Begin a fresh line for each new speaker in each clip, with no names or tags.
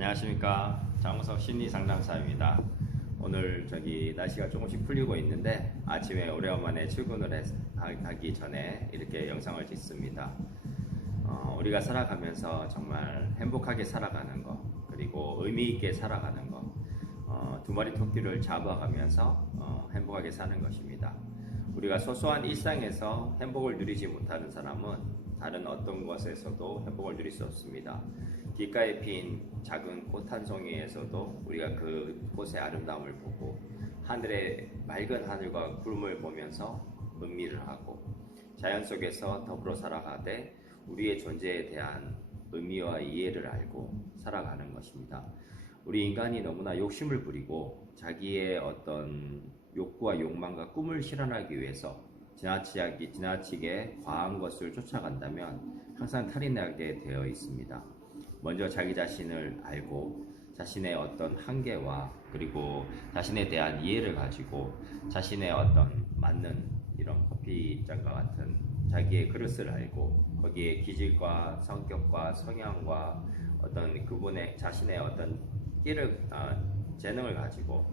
안녕하십니까 장우석 심리 상담사입니다. 오늘 저기 날씨가 조금씩 풀리고 있는데 아침에 오래간만에 출근을 해- 하- 하기 전에 이렇게 영상을 찍습니다. 어, 우리가 살아가면서 정말 행복하게 살아가는 거 그리고 의미 있게 살아가는 거 어, 두 마리 토끼를 잡아가면서 어, 행복하게 사는 것입니다. 우리가 소소한 일상에서 행복을 누리지 못하는 사람은 다른 어떤 것에서도 행복을 누릴 수 없습니다. 길가에 핀 작은 꽃 한 송이에서도 우리가 그 꽃의 아름다움을 보고 하늘의 맑은 하늘과 구름을 보면서 음미를 하고 자연 속에서 더불어 살아가되 우리의 존재에 대한 의미와 이해를 알고 살아가는 것입니다. 우리 인간이 너무나 욕심을 부리고 자기의 어떤 욕구와 욕망과 꿈을 실현하기 위해서 지나치게, 지나치게 과한 것을 쫓아간다면 항상 탈이 나게 되어 있습니다. 먼저 자기 자신을 알고 자신의 어떤 한계와 그리고 자신에 대한 이해를 가지고 자신의 어떤 맞는 이런 커피잔과 같은 자기의 그릇을 알고 거기에 기질과 성격과 성향과 어떤 그분의 자신의 어떤 끼를 아, 재능을 가지고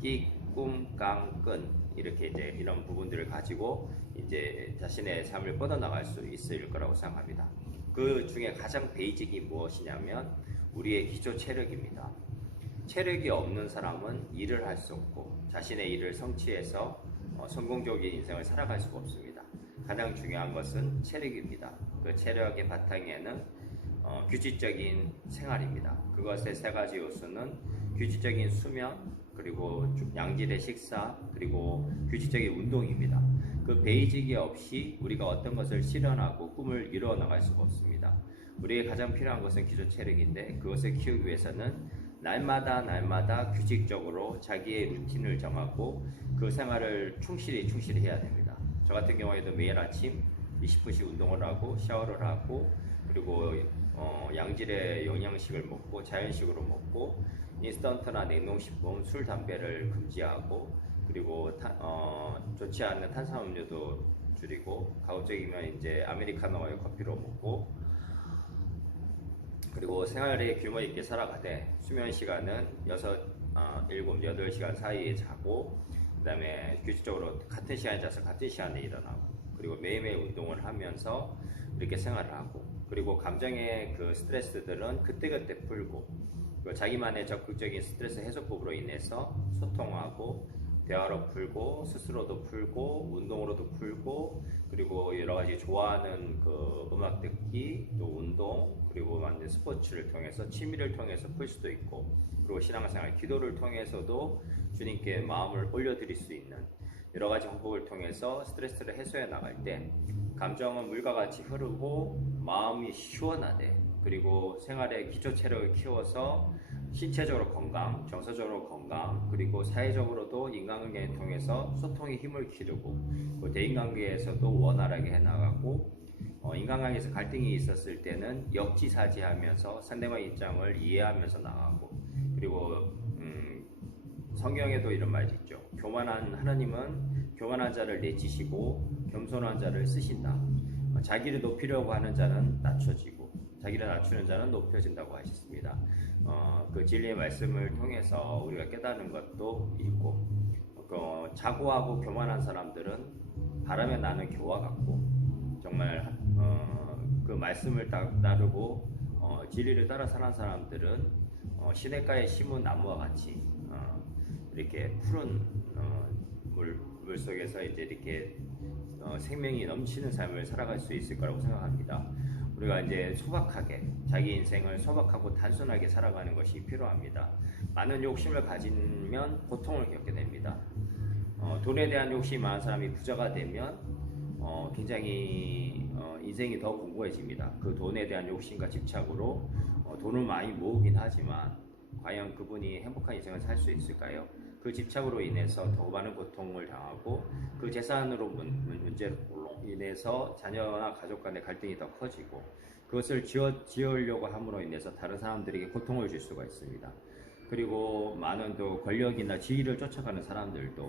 끼, 꿈, 강, 끈 이렇게 이제 이런 부분들을 가지고 이제 자신의 삶을 뻗어나갈 수 있을 거라고 생각합니다. 그 중에 가장 베이직이 무엇이냐면 우리의 기초 체력입니다. 체력이 없는 사람은 일을 할 수 없고 자신의 일을 성취해서 어, 성공적인 인생을 살아갈 수가 없습니다. 가장 중요한 것은 체력입니다. 그 체력의 바탕에는 어, 규칙적인 생활입니다. 그것의 세 가지 요소는 규칙적인 수면, 그리고 주- 양질의 식사, 그리고 규칙적인 운동입니다. 그 베이직이 없이 우리가 어떤 것을 실현하고 꿈을 이루어 나갈 수가 없습니다. 우리에게 가장 필요한 것은 기초 체력인데 그것을 키우기 위해서는 날마다 날마다 규칙적으로 자기의 루틴을 정하고 그 생활을 충실히 충실히 해야 됩니다. 저 같은 경우에도 매일 아침 20분씩 운동을 하고 샤워를 하고 그리고 어, 양질의 영양식을 먹고 자연식으로 먹고 인스턴트나 냉동식품, 술, 담배를 금지하고 그리고 타- 어, 좋지 않은 탄산음료도 줄이고 가급적이면 이제 아메리카노와 커피로 먹고 그리고 생활에 규모 있게 살아가되 수면 시간은 6, 어, 7, 8시간 사이에 자고 그 다음에 규칙적으로 같은 시간에 자서 같은 시간에 일어나고 그리고 매일매일 운동을 하면서 이렇게 생활을 하고 그리고 감정의 그 스트레스들은 그때그때 풀고 자기만의 적극적인 스트레스 해소법으로 인해서 소통하고 대화로 풀고 스스로도 풀고 운동으로도 풀고 그리고 여러 가지 좋아하는 그 음악 듣기 또 운동 그리고 만든 스포츠를 통해서 취미를 통해서 풀 수도 있고 그리고 신앙생활 기도를 통해서도 주님께 마음을 올려드릴 수 있는 여러 가지 방법을 통해서 스트레스를 해소해 나갈 때 감정은 물과 같이 흐르고 마음이 시원하대 그리고 생활의 기초 체력을 키워서 신체적으로 건강, 정서적으로 건강, 그리고 사회적으로도 인간관계를 통해서 소통의 힘을 기르고 그 대인관계에서도 원활하게 해나가고 어, 인간관계에서 갈등이 있었을 때는 역지사지하면서 상대방 입장을 이해하면서 나가고 그리고 음, 성경에도 이런 말이 있죠. 교만한 하나님은 교만한 자를 내치시고 겸손한 자를 쓰신다. 어, 자기를 높이려고 하는 자는 낮춰지고 자기를 낮추는 자는 높여진다고 하셨습니다. 어, 그 진리의 말씀을 통해서 우리가 깨닫는 것도 있고 그 자고하고 교만한 사람들은 바람에 나는 교와 같고 정말 어, 그 말씀을 따, 따르고 어, 진리를 따라 사는 사람들은 어, 시냇가에 심은 나무와 같이 어, 이렇게 푸른 어, 물, 물 속에서 이제 이렇게 어, 생명이 넘치는 삶을 살아갈 수 있을 거라고 생각합니다. 우리가 이제 소박하게 자기 인생을 소박하고 단순하게 살아가는 것이 필요합니다. 많은 욕심을 가지면 고통을 겪게 됩니다. 어, 돈에 대한 욕심이 많은 사람이 부자가 되면 어, 굉장히 어, 인생이 더 공고해집니다. 그 돈에 대한 욕심과 집착으로 어, 돈을 많이 모으긴 하지만 과연 그분이 행복한 인생을 살 수 있을까요? 그 집착으로 인해서 더 많은 고통을 당하고 그 재산으로 문, 문- 문제로 인해서 자녀나 가족 간의 갈등이 더 커지고 그것을 지어, 지으려고 함으로 인해서 다른 사람들에게 고통을 줄 수가 있습니다. 그리고 많은 또 권력이나 지위를 쫓아가는 사람들도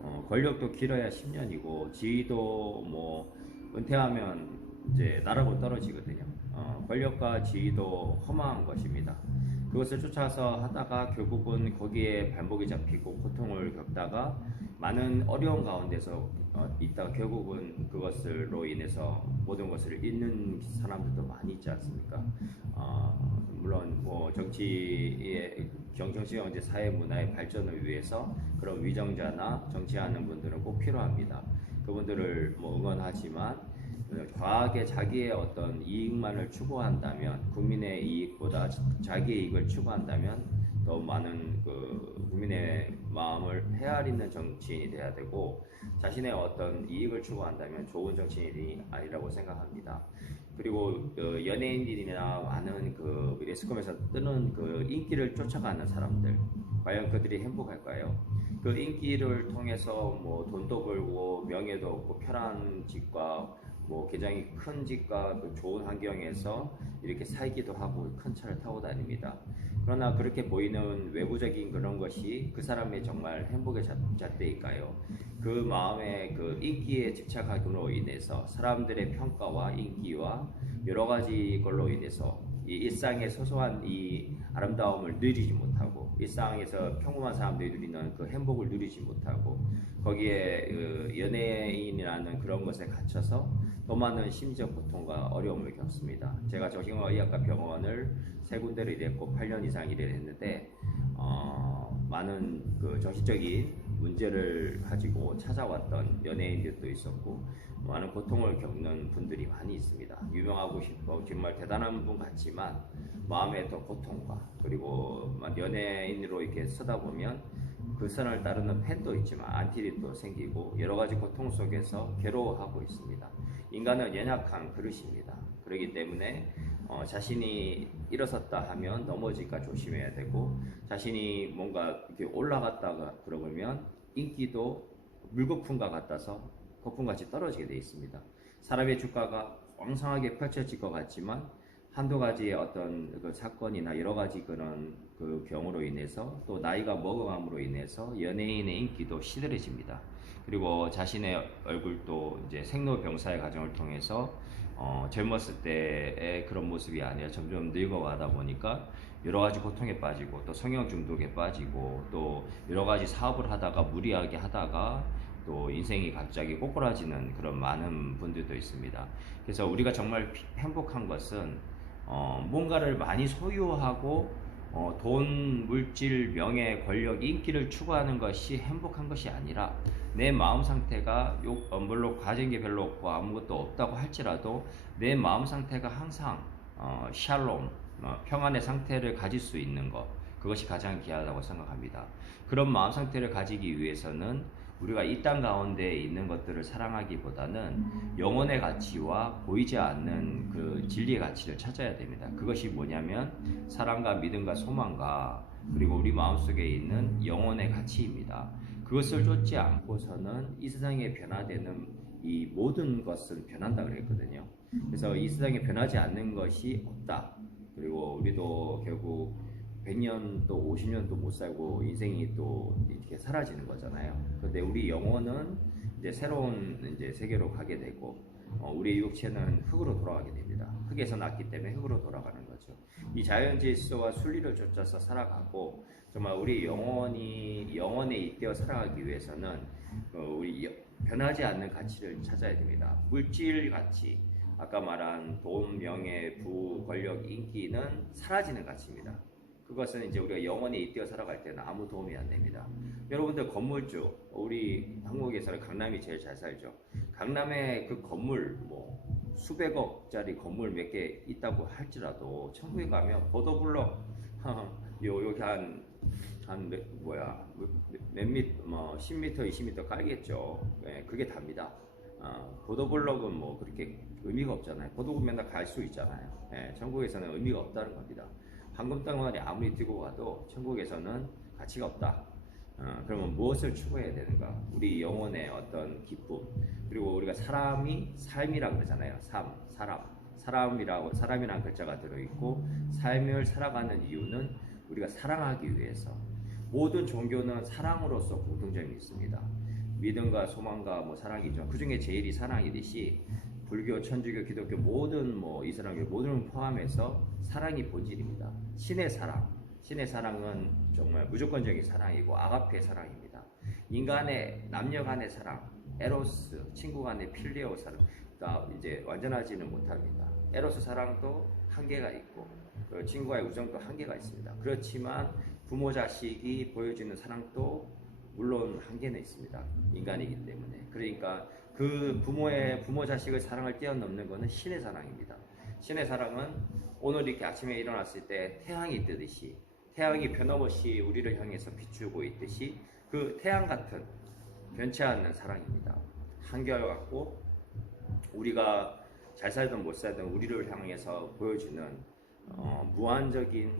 어, 권력도 길어야 10년이고 지위도 뭐 은퇴하면 이제 나라고 떨어지거든요. 어, 권력과 지위도 허망한 것입니다. 그 그것을 쫓아서 하다가 결국은 거기에 발목이 잡히고 고통을 겪다가 많은 어려운 가운데서 어, 있다가 결국은 그것으로 인해서 모든 것을 잃는 사람들도 많이 있지 않습니까? 어, 물론 뭐 정치의 경- 정치 경제 사회 문화의 발전을 위해서 그런 위정자나 정치하는 분들은 꼭 필요합니다. 그분들을 뭐 응원하지만 과하게 자기의 어떤 이익만을 추구한다면 국민의 이익보다 자기의 이익을 추구한다면 더 많은 그 국민의 마음을 헤아리는 정치인이 돼야 되고 자신의 어떤 이익을 추구한다면 좋은 정치인이 아니라고 생각합니다. 그리고 그 연예인들이나 많은 그 매스컴에서 뜨는 그 인기를 쫓아가는 사람들 과연 그들이 행복할까요? 그 인기를 통해서 뭐 돈도 벌고 명예도 얻고 편한 집과 뭐 계장이 큰 집과 그 좋은 환경에서 이렇게 살기도 하고 큰 차를 타고 다닙니다. 그러나 그렇게 보이는 외부적인 그런 것이 그 사람의 정말 행복의 잣- 잣대일까요? 그 마음의 그 인기에 집착함으로 인해서 사람들의 평가와 인기와 여러 가지 걸로 인해서 이 일상의 소소한 이 아름다움을 누리지 못하고 일상에서 평범한 사람들이 누리는 그 행복을 누리지 못하고 거기에 그 연예인이라는 그런 것에 갇혀서 더 많은 심리적 고통과 어려움을 겪습니다. 제가 정신과의학과 병원을 세 군데를 일했고 8년 이상 일을 했는데 어, 많은 그 정신적인 문제를 가지고 찾아왔던 연예인들도 있었고 많은 고통을 겪는 분들이 많이 있습니다. 유명하고 싶어 정말 대단한 분 같지만 마음에 더 고통과 그리고 막 연예인으로 이렇게 쓰다 보면 그 선을 따르는 팬도 있지만 안티도 또 생기고 여러 가지 고통 속에서 괴로워하고 있습니다. 인간은 연약한 그릇입니다. 그렇기 때문에 어, 자신이 일어섰다 하면 넘어질까 조심해야 되고 자신이 뭔가 이렇게 올라갔다가 그러면 인기도 물거품과 같아서 거품같이 떨어지게 되어 있습니다. 사람의 주가가 왕성하게 펼쳐질 것 같지만 한두 가지의 어떤 그 사건이나 여러 가지 그런 그 경우로 인해서 또 나이가 먹어감으로 인해서 연예인의 인기도 시들해집니다. 그리고 자신의 얼굴도 이제 생로병사의 과정을 통해서 어, 젊었을 때의 그런 모습이 아니라 점점 늙어가다 보니까 여러 가지 고통에 빠지고 또 성형 중독에 빠지고 또 여러 가지 사업을 하다가 무리하게 하다가 또 인생이 갑자기 꼬꾸라지는 그런 많은 분들도 있습니다. 그래서 우리가 정말 피- 행복한 것은 어, 뭔가를 많이 소유하고 어, 돈, 물질, 명예, 권력, 인기를 추구하는 것이 행복한 것이 아니라 내 마음 상태가 요, 어, 물론 가진 게 별로 없고 아무것도 없다고 할지라도 내 마음 상태가 항상 어, 샬롬, 어, 평안의 상태를 가질 수 있는 것 그것이 가장 귀하다고 생각합니다. 그런 마음 상태를 가지기 위해서는 우리가 이 땅 가운데 있는 것들을 사랑하기보다는 영혼의 가치와 보이지 않는 그 진리의 가치를 찾아야 됩니다. 그것이 뭐냐면 사랑과 믿음과 소망과 그리고 우리 마음속에 있는 영혼의 가치입니다. 그것을 쫓지 않고서는 이 세상에 변화되는 이 모든 것은 변한다 그랬거든요. 그래서 이 세상에 변하지 않는 것이 없다. 그리고 우리도 결국 100년 또 50년 또못 살고 인생이 또 이렇게 사라지는 거잖아요. 근데 우리 영혼은 이제 새로운 이제 세계로 가게 되고 어, 우리 육체는 흙으로 돌아가게 됩니다. 흙에서 났기 때문에 흙으로 돌아가는 거죠. 이 자연 질서와 순리를 쫓아서 살아가고 정말 우리 영혼이 영혼에 잇대어 살아가기 위해서는 어, 우리 여- 변하지 않는 가치를 찾아야 됩니다. 물질 가치, 아까 말한 돈, 명예, 부, 권력, 인기는 사라지는 가치입니다. 그것은 이제 우리가 영원히 잇대어 살아갈 때는 아무 도움이 안 됩니다. 여러분들 건물주, 우리 한국에서는 강남이 제일 잘 살죠. 강남에 그 건물 뭐 수백억짜리 건물 몇 개 있다고 할지라도 천국에 가면 보도블럭 요 여기 한한 뭐야 몇미뭐 10m, 20m 깔겠죠. 예, 그게 답니다. 어, 보도블럭은 뭐 그렇게 의미가 없잖아요. 보도블 맨날 갈 수 있잖아요. 예, 천국에서는 의미가 없다는 겁니다. 황금 땅만이 아무리 뛰고 가도 천국에서는 가치가 없다. 어, 그러면 무엇을 추구해야 되는가? 우리 영혼의 어떤 기쁨 그리고 우리가 사람이 삶이라 그러잖아요. 삶, 사람, 사람이라고 사람이라는 글자가 들어 있고 삶을 살아가는 이유는 우리가 사랑하기 위해서 모든 종교는 사랑으로서 공통점이 있습니다. 믿음과 소망과 뭐 사랑이죠. 그 중에 제일이 사랑이듯이 불교, 천주교, 기독교 모든 뭐 이슬람교 모든 포함해서 사랑이 본질입니다. 신의 사랑. 신의 사랑은 정말 무조건적인 사랑이고 아가페의 사랑입니다. 인간의 남녀 간의 사랑, 에로스, 친구 간의 필리오 사랑가 이제 완전하지는 못합니다. 에로스 사랑도 한계가 있고 그 친구와의 우정도 한계가 있습니다. 그렇지만 부모 자식이 보여주는 사랑도 물론 한계는 있습니다. 인간이기 때문에. 그러니까 그 부모의 부모 자식의 사랑을 뛰어넘는 것은 신의 사랑입니다. 신의 사랑은 오늘 이렇게 아침에 일어났을 때 태양이 뜨듯이 태양이 변함없이 우리를 향해서 비추고 있듯이 그 태양 같은 변치 않는 사랑입니다. 한결같고 우리가 잘 살든 못 살든 우리를 향해서 보여주는 어, 무한적인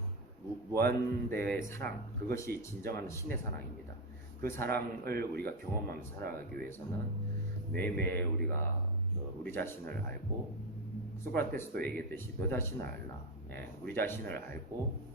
무, 무한대의 사랑 그것이 진정한 신의 사랑입니다. 그 사랑을 우리가 경험하면서 살아가기 위해서는 매일매일 우리가 그 우리 자신을 알고 소크라테스도 얘기했듯이 너 자신을 알라. 예, 우리 자신을 알고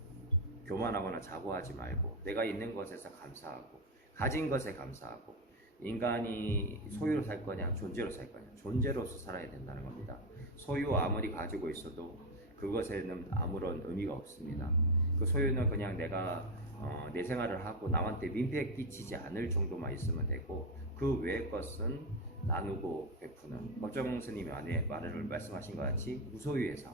교만하거나 자고하지 말고 내가 있는 것에서 감사하고 가진 것에 감사하고 인간이 소유로 살 거냐 존재로 살 거냐 존재로서 살아야 된다는 겁니다. 소유 아무리 가지고 있어도 그것에는 아무런 의미가 없습니다. 그 소유는 그냥 내가 어, 내 생활을 하고 남한테 민폐 끼치지 않을 정도만 있으면 되고 그 외의 것은 나누고 베푸는 법정 스님이 안에 말을 말씀하신 것 같이 무소유의 삶.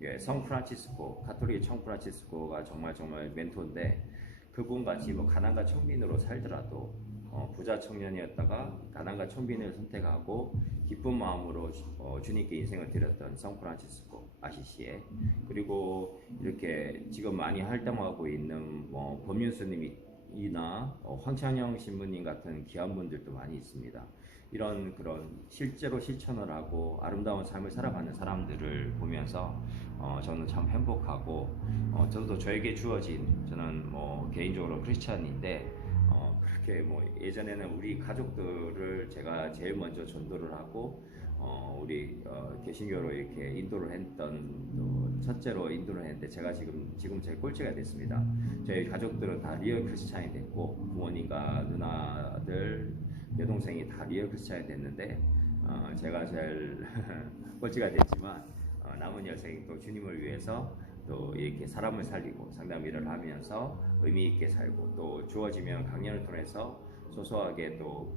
예, 성 프란치스코 가톨릭 청 프란치스코가 정말 정말 멘토인데 그분 같이 뭐 가난과 청빈으로 살더라도 어, 부자 청년이었다가 가난과 청빈을 선택하고 기쁜 마음으로 주- 어, 주님께 인생을 드렸던 성 프란치스코 아시시에 그리고 이렇게 지금 많이 활동하고 있는 뭐 법륜스님이나 어, 황찬영 신부님 같은 귀한 분들도 많이 있습니다. 이런 그런 실제로 실천을 하고 아름다운 삶을 살아가는 사람들을 보면서 어, 저는 참 행복하고 어, 저도 저에게 주어진 저는 뭐 개인적으로 크리스찬인데 어, 그렇게 뭐 예전에는 우리 가족들을 제가 제일 먼저 전도를 하고 어, 우리 어, 개신교로 이렇게 인도를 했던 또 첫째로 인도를 했는데 제가 지금 지금 제 꼴찌가 됐습니다. 저희 가족들은 다 리얼 크리스찬이 됐고 부모님과 누나들 여동생이 다 리얼 크리스찬이 됐는데 어, 제가 제일 꼴찌가 됐지만 어, 남은 여생이 또 주님을 위해서 또 이렇게 사람을 살리고 상담 일을 하면서 의미 있게 살고 또 주어지면 강연을 통해서 소소하게 또,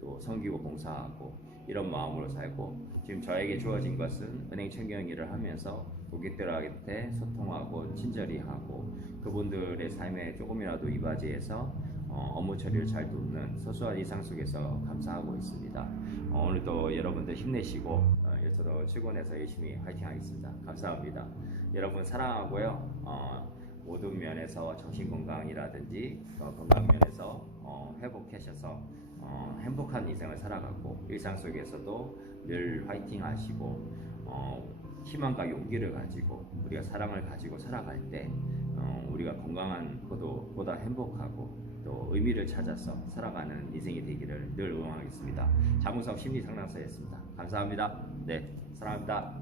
또 섬기고 봉사하고 이런 마음으로 살고 지금 저에게 주어진 것은 은행 청경 일을 하면서 고객들한테 소통하고 친절히 하고 그분들의 삶에 조금이라도 이바지해서 어, 업무 처리를 잘 돕는 소소한 일상 속에서 감사하고 있습니다. 어, 오늘도 여러분들 힘내시고 어, 저도 출근해서 열심히 화이팅하겠습니다. 감사합니다. 여러분 사랑하고요. 어, 모든 면에서 정신 건강이라든지 어, 건강 면에서 어, 회복하셔서 어, 행복한 인생을 살아가고 일상 속에서도 늘 화이팅하시고 어, 희망과 용기를 가지고 우리가 사랑을 가지고 살아갈 때 어, 우리가 건강한 보도 보다 행복하고 또 의미를 찾아서 살아가는 인생이 되기를 늘 응원하겠습니다. 장우석 심리상담사였습니다. 감사합니다. 네, 사랑합니다.